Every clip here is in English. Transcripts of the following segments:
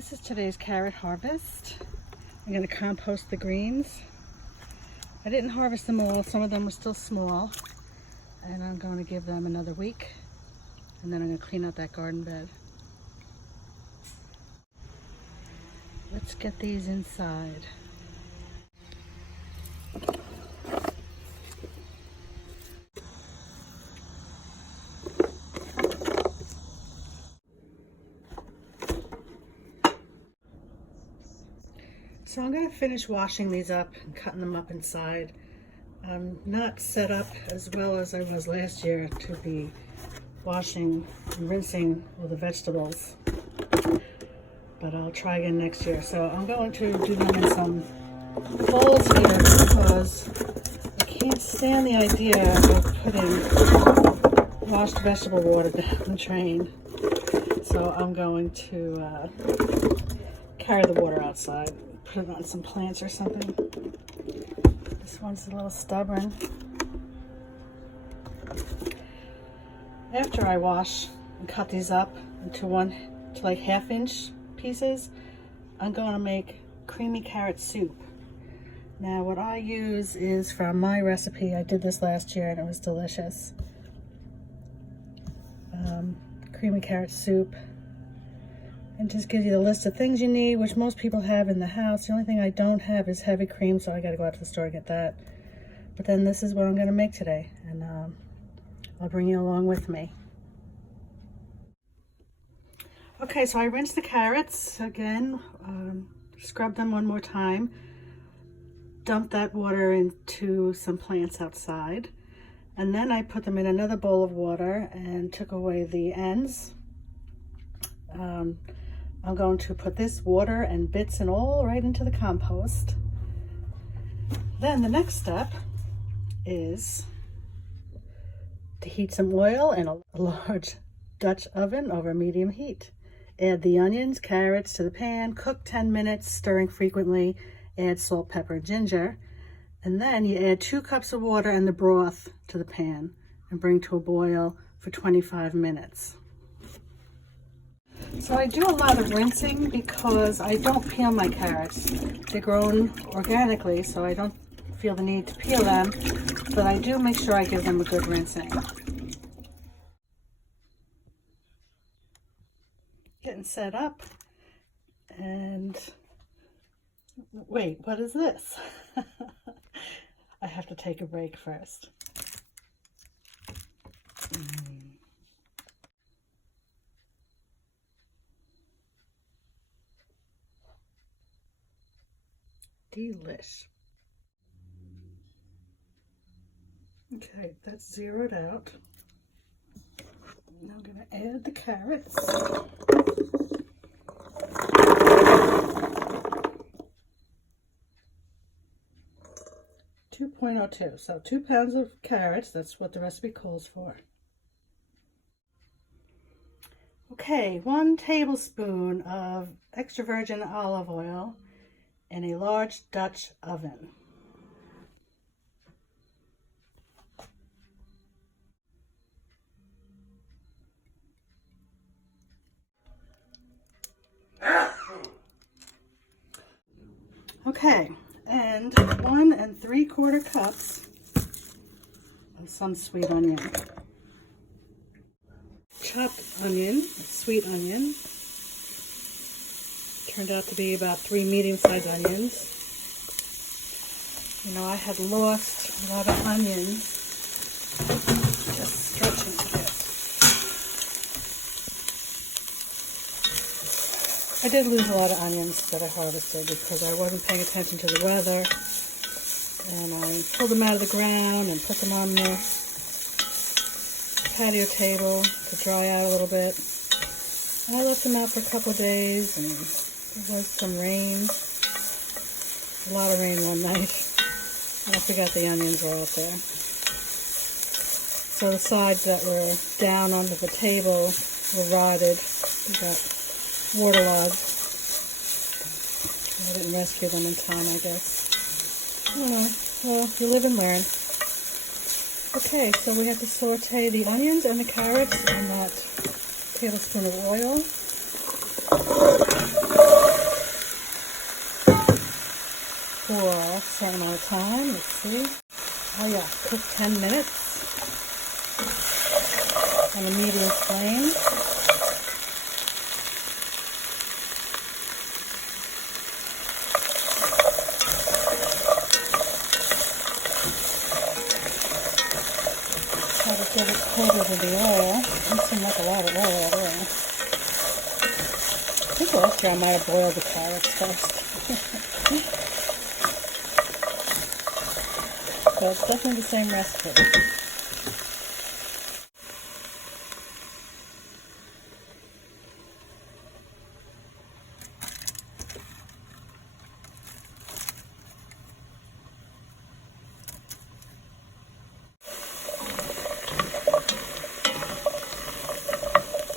This is today's carrot harvest. I'm going to compost the greens. I didn't harvest them all. Some of them were still small. And I'm going to give them another week. And then I'm going to clean out that garden bed. Let's get these inside. So I'm going to finish washing these up and cutting them up inside. I'm not set up as well as I was last year to be washing and rinsing all the vegetables, but I'll try again next year. So I'm going to do them in some bowls here because I can't stand the idea of putting washed vegetable water down the drain. So I'm going to carry the water outside. Put it on some plants or something. This one's a little stubborn. After I wash and cut these up into like 1/2 inch pieces, I'm going to make creamy carrot soup. Now what I use is from my recipe. I did this last year and it was delicious. Creamy carrot soup. And just gives you the list of things you need, which most people have in the house. The only thing I don't have is heavy cream, so I got to go out to the store and get that. But then this is what I'm going to make today, and I'll bring you along with me. Okay, so I rinsed the carrots again, scrubbed them one more time, dumped that water into some plants outside, and then I put them in another bowl of water and took away the ends. I'm going to put this water and bits and all right into the compost. Then the next step is to heat some oil in a large Dutch oven over medium heat. Add the onions, carrots to the pan, cook 10 minutes, stirring frequently, add salt, pepper, and ginger, and then you add 2 cups of water and the broth to the pan and bring to a boil for 25 minutes. So I do a lot of rinsing because I don't peel my carrots. They're grown organically, so I don't feel the need to peel them, but I do make sure I give them a good rinsing. Getting set up, and wait, what is this? I have to take a break first. Delish. Okay, that's zeroed out. Now I'm going to add the carrots. .02, so 2 pounds of carrots, that's what the recipe calls for. Okay, 1 tablespoon of extra virgin olive oil in a large Dutch oven. Okay, and 1 3/4 cups of some sweet onion. Chopped onion, sweet onion. Turned out to be about 3 medium-sized onions. You know, I had lost a lot of onions just stretching a bit. I did lose a lot of onions that I harvested because I wasn't paying attention to the weather, and I pulled them out of the ground and put them on the patio table to dry out a little bit. And I left them out for a couple of days, and there was some rain, a lot of rain one night, and I forgot the onions were out there. So the sides that were down onto the table were rotted. They got waterlogged. I didn't rescue them in time, I guess. Oh, well, you live and learn. Okay, so we have to saute the onions and the carrots in that tablespoon of oil. coated with the oil. Doesn't seem like a lot of oil at all. I think last year I might have boiled the carrots first. But it's definitely the same recipe.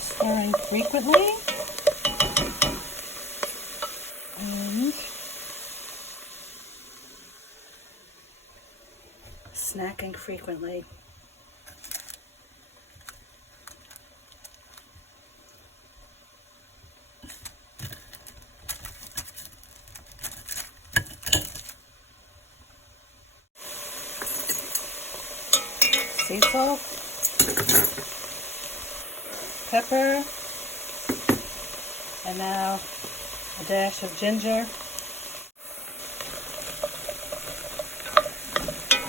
Stirring frequently. And snacking frequently. Sea salt, pepper, and now a dash of ginger.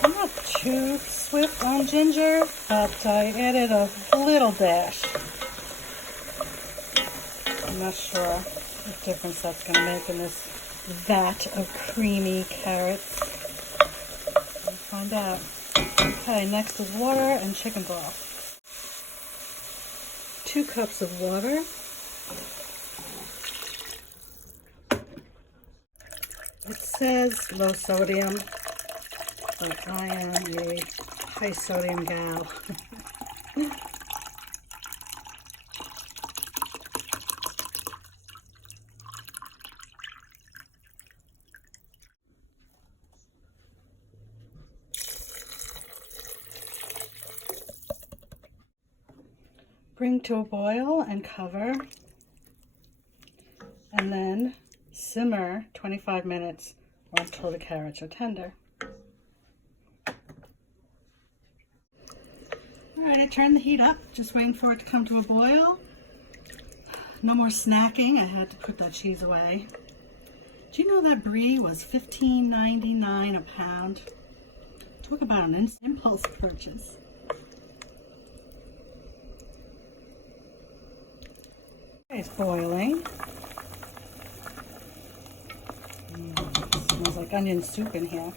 I'm not too swift on ginger, but I added a little dash. I'm not sure what difference that's going to make in this vat of creamy carrots. We'll find out. Okay, next is water and chicken broth. 2 cups of water. It says low sodium, but I am a high sodium gal. Bring to a boil and cover, and then simmer 25 minutes or until the carrots are tender. Alright, I turned the heat up, just waiting for it to come to a boil. No more snacking, I had to put that cheese away. Do you know that brie was $15.99 a pound? Talk about an impulse purchase. It's boiling. It smells like onion soup in here.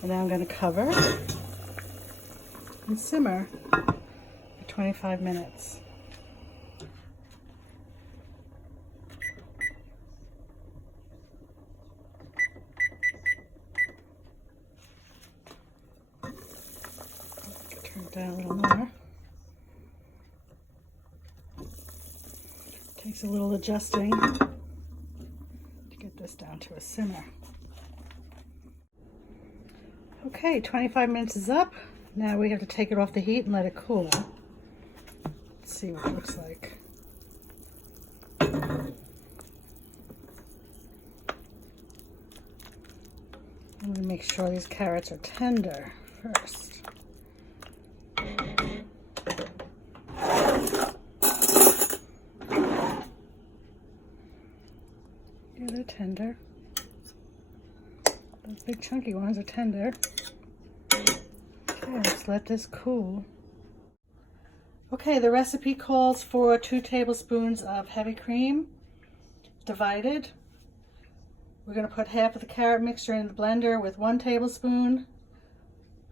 And now I'm going to cover and simmer for 25 minutes. Turn it down a little more. Takes a little adjusting to get this down to a simmer. Okay, 25 minutes is up. Now we have to take it off the heat and let it cool. Let's see what it looks like. I'm going to make sure these carrots are tender first. Yeah, they're tender. Those big chunky ones are tender. Okay, let's let this cool. Okay, the recipe calls for 2 tablespoons of heavy cream divided. We're going to put half of the carrot mixture in the blender with 1 tablespoon,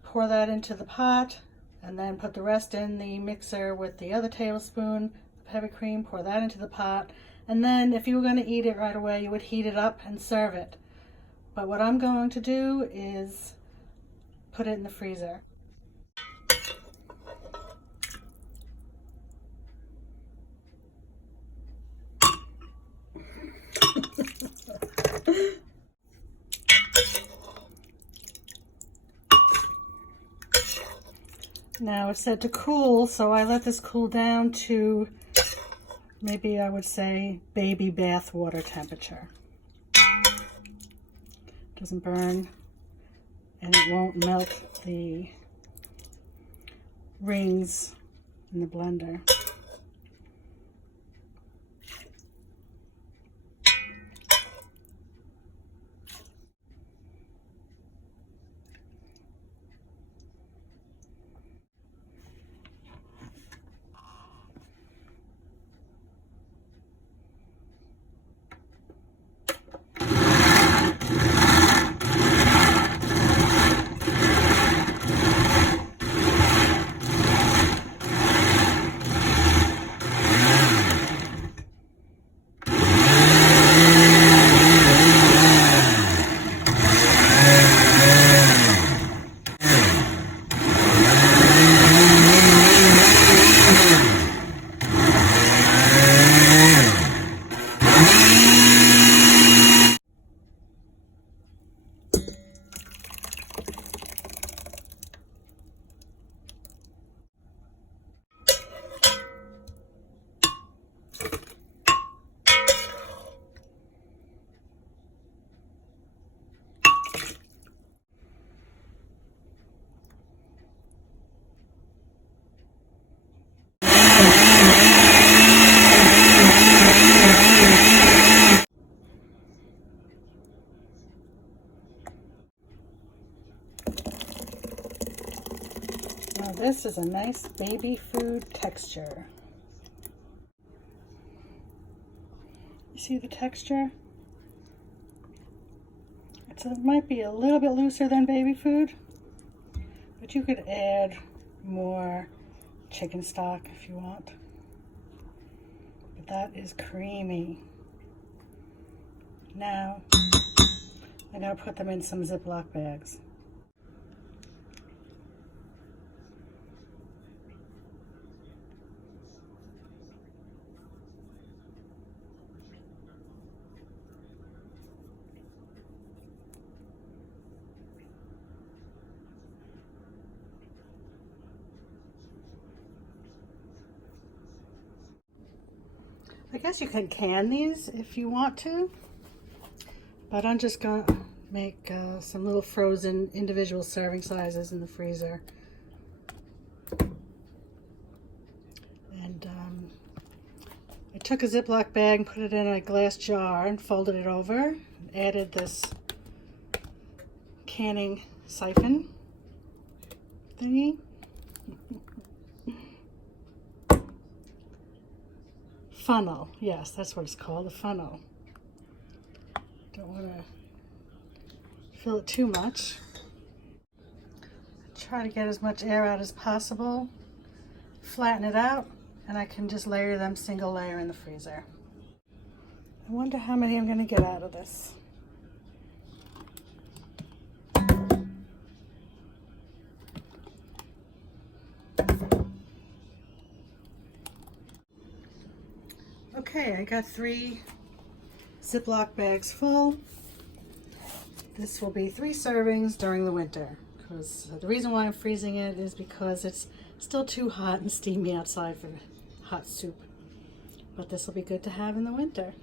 pour that into the pot, and then put the rest in the mixer with the other tablespoon of heavy cream, pour that into the pot, and then if you were going to eat it right away, you would heat it up and serve it. But what I'm going to do is put it in the freezer. Now it's set to cool, so I let this cool down to maybe I would say baby bath water temperature. Doesn't burn and it won't melt the rings in the blender. This is a nice baby food texture. You see the texture? It might be a little bit looser than baby food, but you could add more chicken stock if you want. But that is creamy. Now, I'm going to put them in some Ziploc bags. I guess you can can these if you want to, but I'm just going to make some little frozen individual serving sizes in the freezer. And I took a Ziploc bag and put it in a glass jar and folded it over, and added this canning siphon thingy. Funnel, yes, that's what it's called, a funnel. Don't want to fill it too much. Try to get as much air out as possible. Flatten it out, and I can just layer them single layer in the freezer. I wonder how many I'm going to get out of this. Okay, I got 3 Ziploc bags full. This will be 3 servings during the winter, because the reason why I'm freezing it is because it's still too hot and steamy outside for hot soup. But this will be good to have in the winter.